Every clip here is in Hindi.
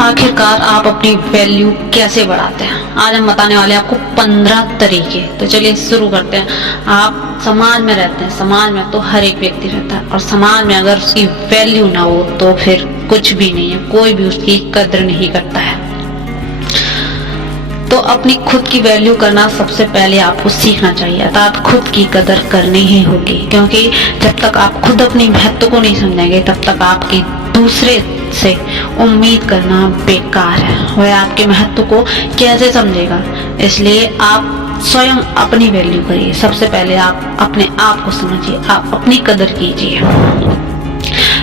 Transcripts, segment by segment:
आखिरकार आप अपनी वैल्यू कैसे बढ़ाते हैं, आज हम बताने वाले हैं आपको 15 तरीके। तो चलिए शुरू करते हैं। आप समाज में रहते हैं, समाज में तो हर एक व्यक्ति रहता है, और समाज में अगर उसकी वैल्यू ना हो तो फिर कुछ भी नहीं है, कोई भी उसकी कद्र नहीं करता है। तो अपनी खुद की वैल्यू करना सबसे पहले आपको सीखना चाहिए, अर्थात खुद की कदर करनी ही होगी, क्योंकि जब तक आप खुद अपनी महत्व को नहीं समझेंगे तब तक आपकी दूसरे से उम्मीद करना बेकार है। वह आपके महत्व को कैसे समझेगा, इसलिए आप स्वयं अपनी वैल्यू करिए। सबसे पहले आप अपने आप को समझिए, आप अपनी कदर कीजिए।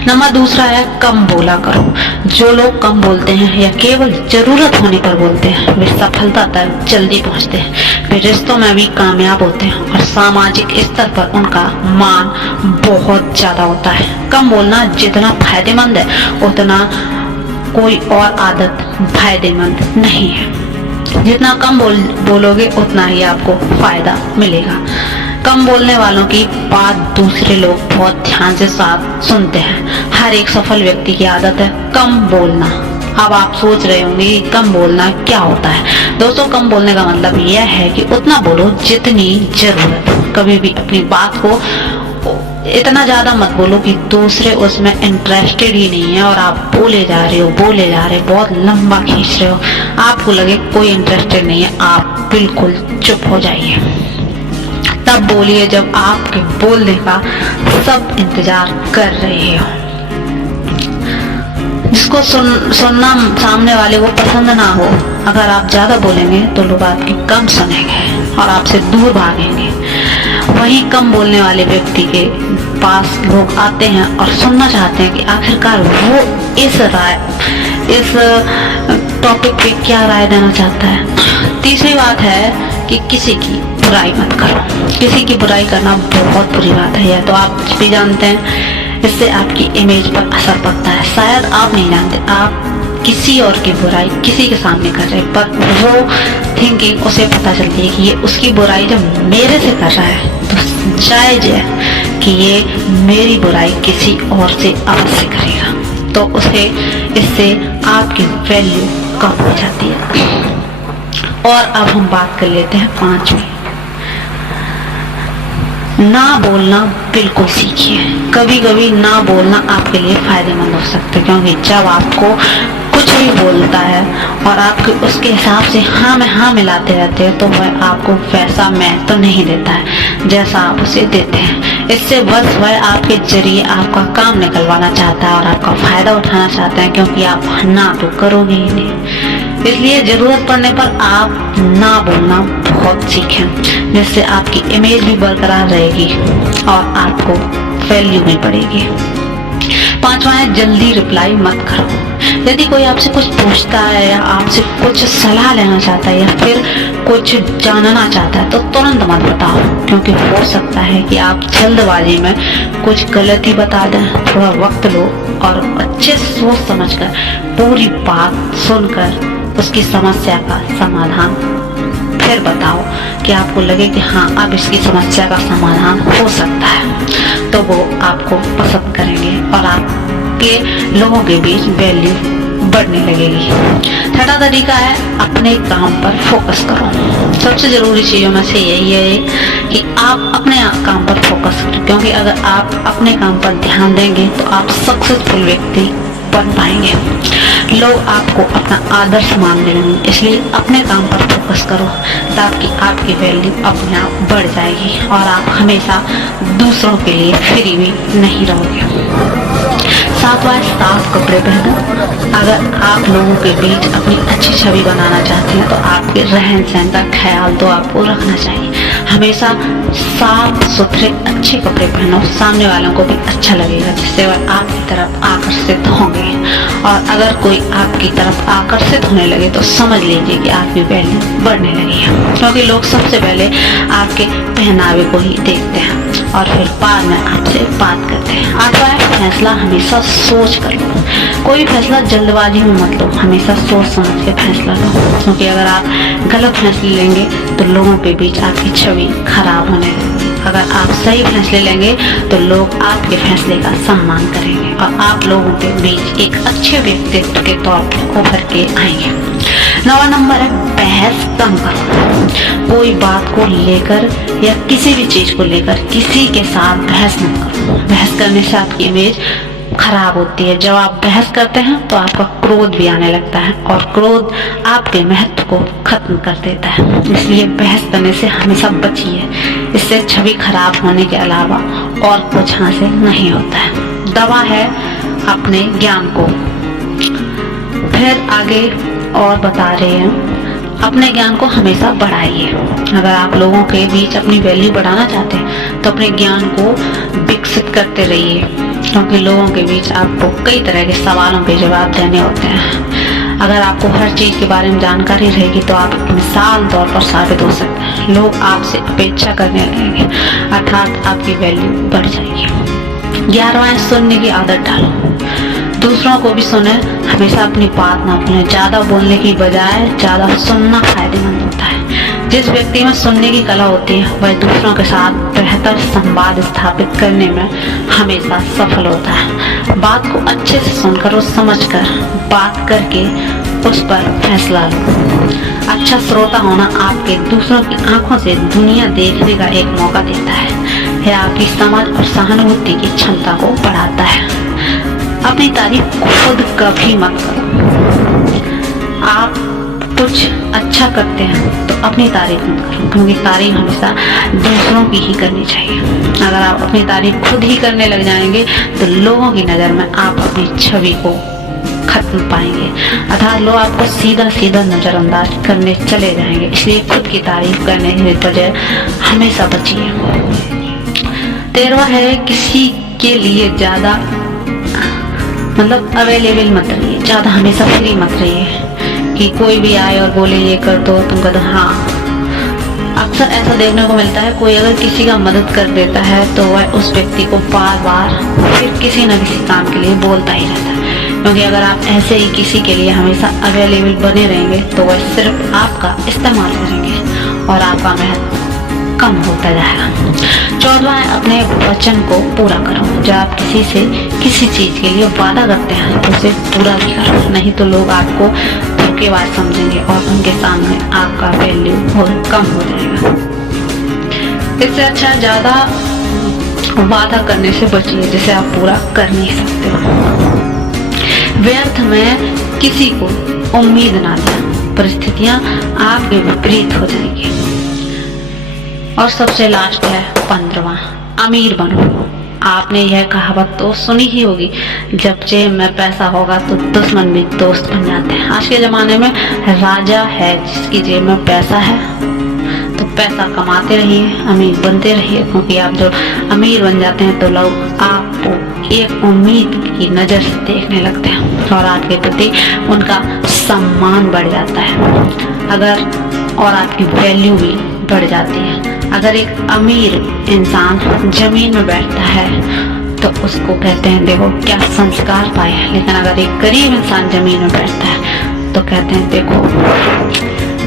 नंबर दूसरा है कम बोला करो। जो लोग कम बोलते हैं या केवल जरूरत होने पर बोलते हैं वे सफलता तक जल्दी पहुंचते हैं, वे रिश्तों में भी कामयाब होते हैं और सामाजिक स्तर पर उनका मान बहुत ज्यादा होता है। कम बोलना जितना फायदेमंद है उतना कोई और आदत फायदेमंद नहीं है। जितना कम बोलोगे उतना ही आपको फायदा मिलेगा। कम बोलने वालों की बात दूसरे लोग बहुत ध्यान से साथ सुनते हैं। हर एक सफल व्यक्ति की आदत है कम बोलना। अब आप सोच रहे होंगे कि कम बोलना क्या होता है। दोस्तों, कम बोलने का मतलब यह है कि उतना बोलो जितनी जरूरत हो। कभी भी अपनी बात को इतना ज्यादा मत बोलो कि दूसरे उसमें इंटरेस्टेड ही नहीं है और आप बोले जा रहे हो, बहुत लंबा खींच रहे हो, आपको लगे कोई इंटरेस्टेड नहीं है, आप बिल्कुल चुप हो जाइए। तब बोलिए जब आपके बोलने का सब इंतजार कर रहे हो। जिसको सुनना सामने वाले को पसंद ना हो, अगर आप ज्यादा बोलेंगे तो लोग आपकी कम सुनेंगे और आपसे दूर भागेंगे। वहीं कम बोलने वाले व्यक्ति के पास लोग आते हैं और सुनना चाहते हैं कि आखिरकार वो इस टॉपिक पे क्या राय देना चाहता है। तीसरी बात है कि किसी की बुराई मत करो। किसी की बुराई करना बहुत बुरी बात है, यह तो आप भी जानते हैं। इससे आपकी इमेज पर असर पड़ता है। शायद आप नहीं जानते, आप किसी और की बुराई किसी के सामने कर रहे, पर वो थिंकिंग उसे पता चलती है कि ये उसकी बुराई जब मेरे से कर रहा है तो जायज है कि ये मेरी बुराई किसी और से अवश्य करेगा। तो उसे इससे आपकी वैल्यू कम हो जाती है। और अब हम बात कर लेते हैं 5वीं, ना बोलना बिल्कुल सीखिए। कभी कभी ना बोलना आपके लिए फायदेमंद हो सकता है, क्योंकि जब आपको कुछ भी बोलता है और आपके उसके हिसाब से हाँ में हाँ मिलाते रहते हैं तो वह आपको वैसा महत्व तो नहीं देता है जैसा आप उसे देते हैं। इससे बस वह आपके जरिए आपका काम निकलवाना चाहता है और आपका फायदा उठाना चाहता है, क्योंकि आप ना तो करोगे ही नहीं। इसलिए जरूरत पड़ने पर आप ना बोलना बहुत सीखें, जिससे आपकी इमेज भी बरकरार रहेगी और आपको वैल्यू भी बढ़ेगी। 5वां है जल्दी रिप्लाई मत करो। यदि कोई आपसे कुछ पूछता है या आपसे कुछ सलाह लेना चाहता है या फिर कुछ जानना चाहता है तो तुरंत मत बताओ, क्योंकि हो सकता है कि आप जल्दबाजी में कुछ गलत ही बता दें। थोड़ा वक्त लो और अच्छे से सोच समझकर पूरी बात सुनकर उसकी समस्या का समाधान फिर बताओ, कि आपको लगे कि हाँ अब इसकी समस्या का समाधान हो सकता है, तो वो आपको पसंद करेंगे और आपके लोगों के बीच वैल्यू बढ़ने लगेगी। 6वां तरीका है अपने काम पर फोकस करो। सबसे जरूरी चीजों में से यही है कि आप अपने काम पर फोकस करें, क्योंकि अगर आप अपने काम पर ध्यान देंगे तो आप सक्सेसफुल व्यक्ति बन पाएंगे। लोग आपको अपना आदर्श मानने लगेंगे। इसलिए अपने काम पर फोकस करो ताकि आपकी वैल्यू अपने आप बढ़ जाएगी और आप हमेशा दूसरों के लिए फ्री भी नहीं रहोगे। 7वां साफ कपड़े पहनो। अगर आप लोगों के बीच अपनी अच्छी छवि बनाना चाहते हैं तो आपके रहन सहन का ख्याल तो आपको रखना चाहिए। हमेशा साफ सुथरे अच्छे कपड़े पहनो, सामने वालों को भी अच्छा लगेगा, जिससे वह आपकी तरफ आकर्षित होंगे। और अगर कोई आपकी तरफ आकर्षित होने लगे तो समझ लीजिए कि आपकी वैल्यू बढ़ने लगी है, क्योंकि लोग सबसे पहले आपके पहनावे को ही देखते हैं और फिर बाद में आपसे बात करते हैं। 8वां फैसला हमेशा सोच कर लो। कोई फैसला जल्दबाजी में मत लो, हमेशा सोच समझ के फैसला लो, क्योंकि अगर आप गलत फैसले लेंगे तो लोगों के बीच आपकी छवि खराब होने लगेगी। अगर आप सही फैसले लेंगे तो लोग आपके फैसले का सम्मान करेंगे और आप लोगों के बीच एक अच्छे व्यक्तित्व के तौर पर उभर के आएंगे। 9वां नंबर है बहस कम करो। कोई बात को लेकर या किसी भी चीज को लेकर किसी के साथ बहस मत करो। बहस करने से आपकी इमेज खराब होती है। जब आप बहस करते हैं तो आपका क्रोध भी आने लगता है और क्रोध आपके महत्व को खत्म कर देता है। इसलिए बहस करने से हमेशा बचिए। इससे छवि खराब होने के अलावा और कुछ हासिल नहीं होता है। दवा है अपने ज्ञान को। फिर आगे और बता रहे हैं, अपने ज्ञान को हमेशा बढ़ाइए। अगर आप लोगों के बीच अपनी वैल्यू बढ़ाना चाहते हैं तो अपने ज्ञान को विकसित करते रहिए, क्योंकि लोगों के बीच आपको कई तरह के सवालों के जवाब देने होते हैं। अगर आपको हर चीज के बारे में जानकारी रहेगी तो आप मिसाल तौर पर साबित हो सकते हैं। लोग आपसे अपेक्षा करने लगेंगे, अर्थात आपकी वैल्यू बढ़ जाएगी। 11वां है सुनने की आदत डालो। दूसरों को भी सुने, हमेशा अपनी बात ना भूलें। ज्यादा बोलने की बजाय ज्यादा सुनना फायदेमंद होता है। जिस व्यक्ति में सुनने की कला होती है वह दूसरों के साथ बेहतर संवाद स्थापित करने में हमेशा सफल होता है। बात को अच्छे से सुनकर और समझकर बात करके उस पर फैसला लो। अच्छा श्रोता होना आपके दूसरों की आंखों से दुनिया देखने का एक मौका देता है। यह आपकी समझ और सहानुभूति की क्षमता को बढ़ाता है। अपनी तारीफ खुद कभी मत करो। आप कुछ अच्छा करते हैं तो अपनी तारीफ मत करो, क्योंकि तारीफ हमेशा दूसरों की ही करनी चाहिए। अगर आप अपनी तारीफ खुद ही करने लग जाएंगे तो लोगों की नज़र में आप अपनी छवि को खत्म पाएंगे, अर्थात लोग आपको सीधा सीधा नजरअंदाज करने चले जाएंगे। इसलिए खुद की तारीफ करने के बजाय हमेशा बचिए। 13वां है किसी के लिए ज्यादा अवेलेबल मत रहिए। ज्यादा हमेशा फ्री मत रहिए कि कोई भी आए और बोले ये कर दो, तुम कर दो। हाँ, अक्सर ऐसा देखने को मिलता है, कोई अगर किसी का मदद कर देता है तो वह उस व्यक्ति को बार बार फिर किसी न किसी काम के लिए बोलता ही रहता है। क्योंकि अगर आप ऐसे ही किसी के लिए हमेशा अवेलेबल बने रहेंगे तो वह सिर्फ आपका इस्तेमाल करेंगे और आपका महत्व कम होता जाएगा। 14वां है अपने वचन को पूरा करो। जब आप किसी से किसी चीज के लिए वादा करते हैं तो उसे पूरा भी करो, नहीं तो लोग आपको धोखेबाज समझेंगे और उनके सामने आपका वैल्यू कम हो जाएगा। इससे अच्छा ज्यादा वादा करने से बचिए जिसे आप पूरा कर नहीं सकते हो। व्यर्थ में किसी को उम्मीद ना दें, परिस्थितियां आपके विपरीत हो जाएंगी। और सबसे लास्ट है 15वां, अमीर बनो। आपने यह कहावत तो सुनी ही होगी, जब जेब में पैसा होगा तो दुश्मन भी दोस्त बन जाते हैं। आज के जमाने में राजा है जिसकी जेब में पैसा है, तो पैसा कमाते रहिए, अमीर बनते रहिए, क्योंकि आप जब अमीर बन जाते हैं तो लोग आपको एक उम्मीद की नजर से देखने लगते हैं और आपके प्रति उनका सम्मान बढ़ जाता है। अगर और आपकी वैल्यू भी बढ़ जाती है। अगर एक अमीर इंसान जमीन में बैठता है तो उसको कहते हैं देखो क्या संस्कार पाए हैं, लेकिन अगर एक गरीब इंसान जमीन में बैठता है तो कहते हैं देखो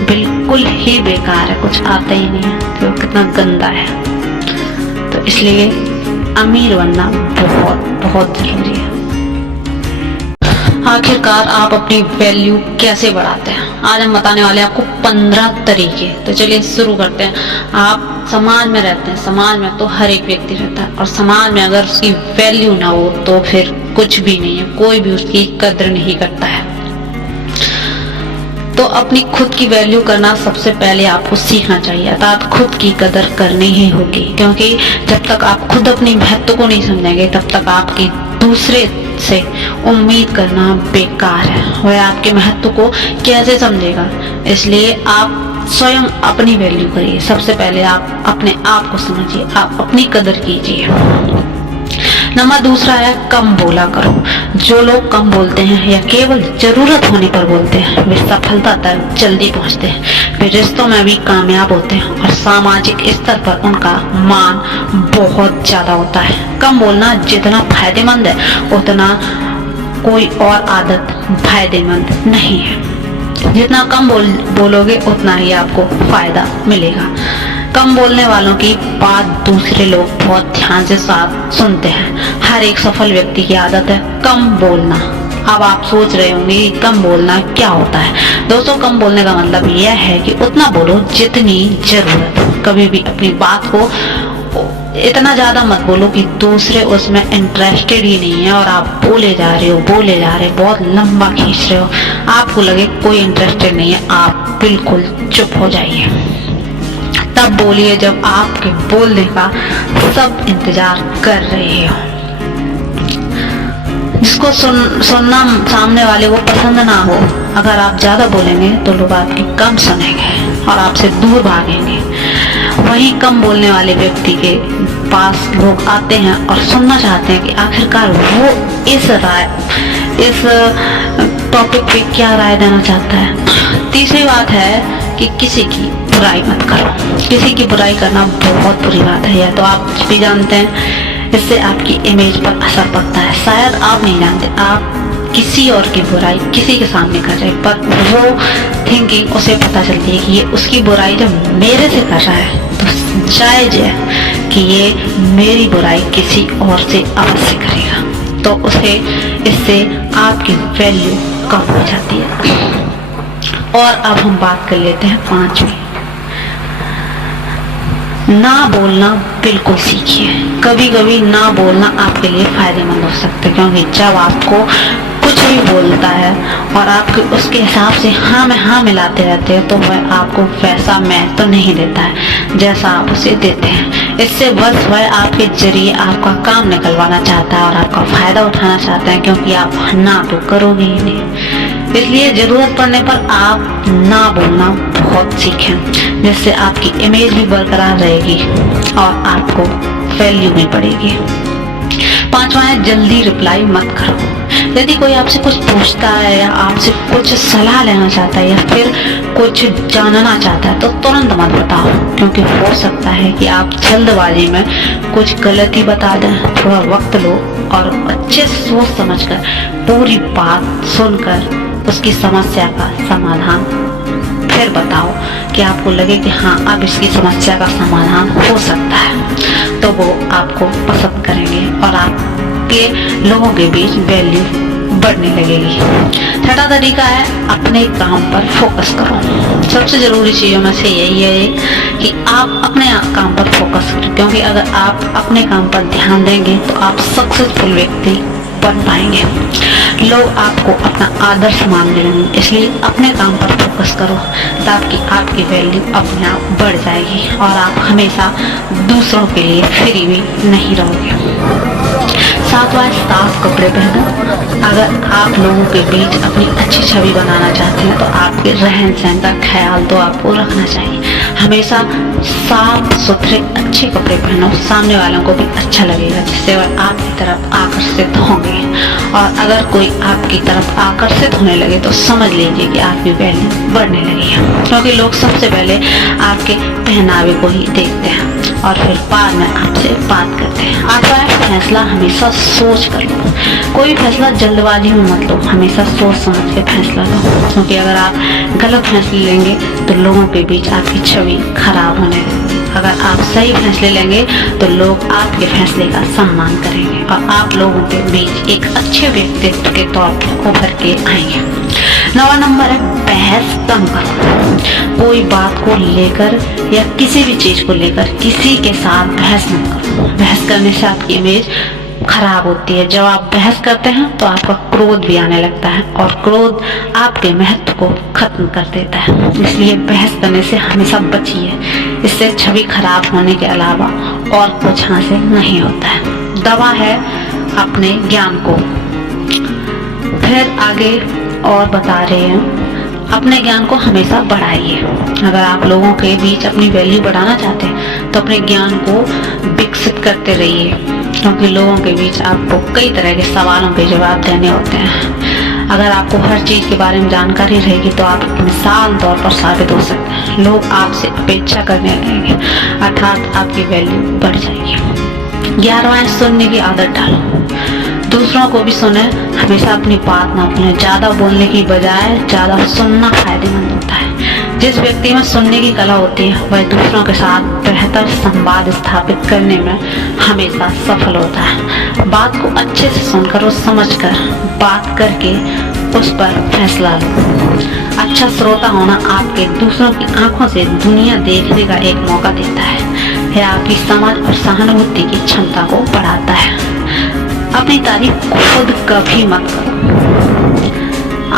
बिल्कुल ही बेकार है, कुछ आता ही नहीं है, तो कितना गंदा है। तो इसलिए अमीर बनना बहुत बहुत जरूरी है। आखिरकार आप अपनी वैल्यू कैसे बढ़ाते हैं, आज हम बताने वाले हैं आपको 15 तरीके। तो चलिए शुरू करते हैं। आप समाज में रहते हैं, समाज में तो हर एक व्यक्ति रहता है और समाज में अगर उसकी वैल्यू ना हो तो फिर कुछ भी नहीं है, कोई भी उसकी कद्र नहीं करता है। तो अपनी खुद की वैल्यू करना सबसे पहले आपको सीखना चाहिए, अर्थात खुद की कदर करनी ही होगी, क्योंकि जब तक आप खुद अपनी महत्व को नहीं समझेंगे तब तक आपकी दूसरे से उम्मीद करना बेकार है। वह आपके महत्व को कैसे समझेगा? इसलिए आप स्वयं अपनी वैल्यू करिए। सबसे पहले आप अपने आप को समझिए, आप अपनी कदर कीजिए। नंबर दूसरा है कम बोला करो। जो लोग कम बोलते हैं या केवल जरूरत होने पर बोलते हैं वे सफलता तक जल्दी पहुंचते हैं, वे रिश्तों में भी कामयाब होते हैं और सामाजिक स्तर पर उनका मान बहुत ज्यादा होता है। कम बोलना जितना फायदेमंद है उतना कोई और आदत फायदेमंद नहीं है। जितना कम बोलोगे उतना ही आपको फायदा मिलेगा। कम बोलने वालों की बात दूसरे लोग बहुत ध्यान से सुनते हैं। हर एक सफल व्यक्ति की आदत है कम बोलना। अब आप सोच रहे होंगे कि कम बोलना क्या होता है। दोस्तों, कम बोलने का मतलब यह है कि उतना बोलो जितनी जरूरत। कभी भी अपनी बात को इतना ज्यादा मत बोलो कि दूसरे उसमें इंटरेस्टेड ही नहीं है और आप बोले जा रहे हो, बहुत लंबा खींच रहे हो, आपको लगे कोई इंटरेस्टेड नहीं है, आप बिल्कुल चुप हो जाइए। तब बोलिए जब आपके बोलने का सब इंतजार कर रहे हो। जिसको सुनना सामने वाले को पसंद ना हो, अगर आप ज्यादा बोलेंगे तो लोग आपकी कम सुनेंगे और आपसे दूर भागेंगे। वहीं कम बोलने वाले व्यक्ति के पास लोग आते हैं और सुनना चाहते हैं कि आखिरकार वो इस टॉपिक पे क्या राय देना चाहता है। तीसरी बात है कि किसी की बुराई मत करो। किसी की बुराई करना बहुत बुरी बात है, यह तो आप भी जानते हैं। इससे आपकी इमेज पर असर पड़ता है। शायद आप नहीं जानते, आप किसी और की बुराई किसी के सामने कर रहे, पर वो थिंकिंग उसे पता चलती है कि ये उसकी बुराई जब मेरे से कर रहा है तो जायज है कि ये मेरी बुराई किसी और से अवश्य करेगा। तो उसे इससे आपकी वैल्यू कम हो जाती है। और अब हम बात कर लेते हैं 5वीं। ना बोलना बिल्कुल सीखिए। कभी कभी ना बोलना आपके लिए फायदेमंद हो सकता है, क्योंकि जब आपको कुछ भी बोलता है और आपके उसके हिसाब से हाँ में हाँ मिलाते रहते हैं तो वह आपको वैसा महत्व नहीं देता है जैसा आप उसे देते हैं। इससे बस वह आपके जरिए आपका काम निकलवाना चाहता है और आपका फायदा उठाना चाहता है, क्योंकि आप ना तो करोगे ही नहीं। इसलिए जरूरत पड़ने पर आप ना बोलना बहुत सीखें, जिससे आपकी इमेज भी बरकरार रहेगी और आपको वैल्यू भी बढ़ेगी। 5वां है जल्दी रिप्लाई मत करो। यदि कोई आपसे कुछ पूछता है या आपसे कुछ सलाह लेना चाहता है या फिर कुछ जानना चाहता है तो तुरंत मत बताओ, क्योंकि हो सकता है कि आप जल्दबाजी में कुछ गलत ही बता दें। थोड़ा वक्त लो और अच्छे से सोच समझकर पूरी बात सुनकर उसकी समस्या का समाधान फिर बताओ कि आपको लगे कि हाँ अब इसकी समस्या का समाधान हो सकता है, तो वो आपको पसंद करेंगे और आपके लोगों के बीच वैल्यू बढ़ने लगेगी। 6वां तरीका है अपने काम पर फोकस करो। सबसे जरूरी चीजों में से यही है कि आप अपने काम पर फोकस करें, क्योंकि अगर आप अपने काम पर ध्यान देंगे तो आप सक्सेसफुल व्यक्ति बन पाएंगे। लोग आपको अपना आदर्श मान लेंगे। इसलिए अपने काम पर फोकस करो ताकि आपकी वैल्यू अपने आप बढ़ जाएगी और आप हमेशा दूसरों के लिए फ्री भी नहीं रहोगे। 7वां साफ कपड़े पहनो। अगर आप लोगों के बीच अपनी अच्छी छवि बनाना चाहते हैं तो आपके रहन सहन का ख्याल तो आपको रखना चाहिए। हमेशा साफ सुथरे अच्छे कपड़े पहनो, सामने वालों को भी अच्छा लगेगा, जिससे वह आपकी तरफ आकर्षित होंगे। और अगर कोई आपकी तरफ आकर्षित होने लगे तो समझ लीजिए कि आपकी वैल्यू बढ़ने लगी है, क्योंकि लोग सबसे पहले आपके पहनावे को ही देखते हैं और फिर बाद में आपसे बात करते हैं। आपका फैसला हमेशा सोच कर लो। कोई फैसला जल्दबाजी में मत लो, हमेशा सोच समझ के फैसला लो, क्योंकि अगर आप गलत फैसले लेंगे तो लोगों के बीच आपकी छवि खराब होने लगेगी। अगर आप सही फैसले लेंगे तो लोग आपके फैसले का सम्मान करेंगे और आप लोगों के बीच एक अच्छे व्यक्तित्व के तौर पर उभर के आएंगे। 9वां नंबर है बहस कम करो। कोई बात को लेकर या किसी भी चीज को लेकर किसी के साथ बहस मत करो। बहस करने से आपकी इमेज खराब होती है। जब आप बहस करते हैं तो आपका क्रोध भी आने लगता है और क्रोध आपके महत्व को खत्म कर देता है। इसलिए बहस करने से हमेशा बचिए, इससे छवि खराब होने के अलावा और कुछ हासिल नहीं होता है। दवा है अपने ज्ञान को। फिर आगे और बता रहे हैं, अपने ज्ञान को हमेशा बढ़ाइए। अगर आप लोगों के बीच अपनी वैल्यू बढ़ाना चाहते हैं तो अपने ज्ञान को विकसित करते रहिए, क्योंकि लोगों के बीच आपको कई तरह के सवालों के जवाब देने होते हैं। अगर आपको हर चीज के बारे में जानकारी रहेगी तो आप मिसाल तौर पर साबित हो सकते हैं। लोग आपसे अपेक्षा करने लगेंगे, अर्थात आपकी वैल्यू बढ़ जाएगी। 11वां सुनने की आदत डालो। दूसरों को भी सुने, हमेशा अपनी बात ना भूलें। ज़्यादा बोलने की बजाय ज़्यादा सुनना फायदेमंद होता है। जिस व्यक्ति में सुनने की कला होती है वह दूसरों के साथ बेहतर संवाद स्थापित करने में हमेशा सफल होता है। बात को अच्छे से सुनकर और समझकर बात करके उस पर फैसला लो। अच्छा श्रोता होना आपके दूसरों की आंखों से दुनिया देखने का एक मौका देता है। यह आपकी समझ और सहानुभूति की क्षमता को बढ़ाता है। अपनी तारीफ खुद कभी मत करो।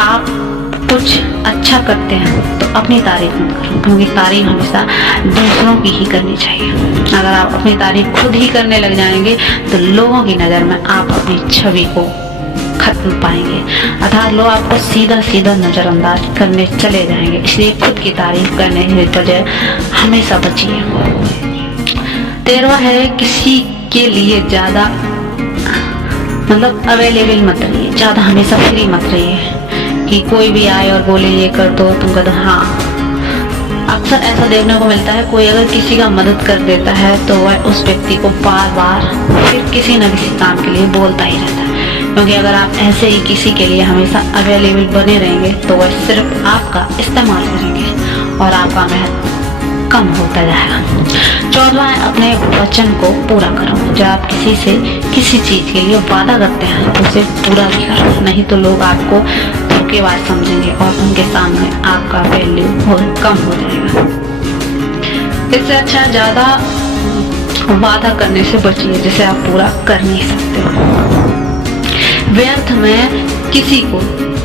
आप कुछ अच्छा करते हैं तो अपनी तारीफ मत करो, क्योंकि तारीफ हमेशा दूसरों की ही करनी चाहिए। अगर आप अपनी तारीफ खुद ही करने लग जाएंगे तो लोगों की नज़र में आप अपनी छवि को खत्म पाएंगे, अर्थात लोग आपको सीधा सीधा नज़रअंदाज करने चले जाएंगे। इसलिए खुद की तारीफ करने की वजह हमेशा बचिए। 13वां है, किसी के लिए ज़्यादा अवेलेबल मत रहिए, ज़्यादा हमेशा फ्री मत रहिए कि कोई भी आए और बोले ये कर दो, तुम कर दो। हाँ, अक्सर ऐसा देखने को मिलता है, कोई अगर किसी का मदद कर देता है तो वह उस व्यक्ति को बार बार फिर किसी न किसी काम के लिए बोलता ही रहता है। क्योंकि अगर आप ऐसे ही किसी के लिए हमेशा अवेलेबल बने रहेंगे तो वह सिर्फ आपका इस्तेमाल करेंगे और आपका महत्व कम होता जाएगा। 14वां है, अपने वचन को पूरा करो। जब आप किसी से किसी चीज़ के लिए वादा करते हैं तो उसे पूरा भी करो, नहीं तो लोग आपको धोखेबाज समझेंगे और उनके सामने आपका वैल्यू बहुत कम हो जाएगा। इससे अच्छा ज़्यादा वादा करने से बचिए जिसे आप पूरा कर नहीं सकते हो। व्यर्थ में किसी को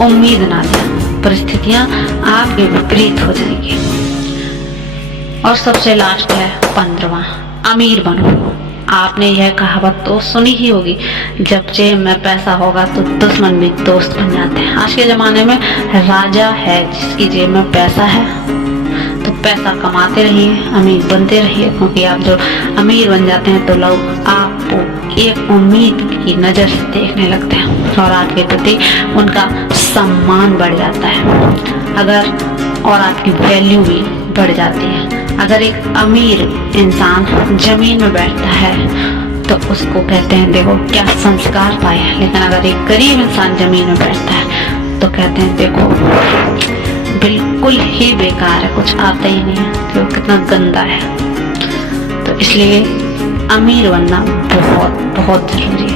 उम्मीद ना दें, परिस्थितियां आपके विपरीत हो जाएंगी। और सबसे लास्ट है 15वां, अमीर बनो। आपने यह कहावत तो सुनी ही होगी, जब जेब में पैसा होगा तो दुश्मन भी दोस्त बन जाते हैं। आज के ज़माने में राजा है जिसकी जेब में पैसा है, तो पैसा कमाते रहिए, अमीर बनते रहिए, क्योंकि आप जो अमीर बन जाते हैं तो लोग आपको एक उम्मीद की नज़र से देखने लगते हैं और आपके प्रति उनका सम्मान बढ़ जाता है और आपकी वैल्यू भी बढ़ जाती है। अगर एक अमीर इंसान जमीन में बैठता है तो उसको कहते हैं देखो क्या संस्कार पाए, लेकिन अगर एक गरीब इंसान जमीन में बैठता है तो कहते हैं देखो बिल्कुल ही बेकार है, कुछ आता ही नहीं है, तो कितना गंदा है। तो इसलिए अमीर बनना बहुत बहुत जरूरी है।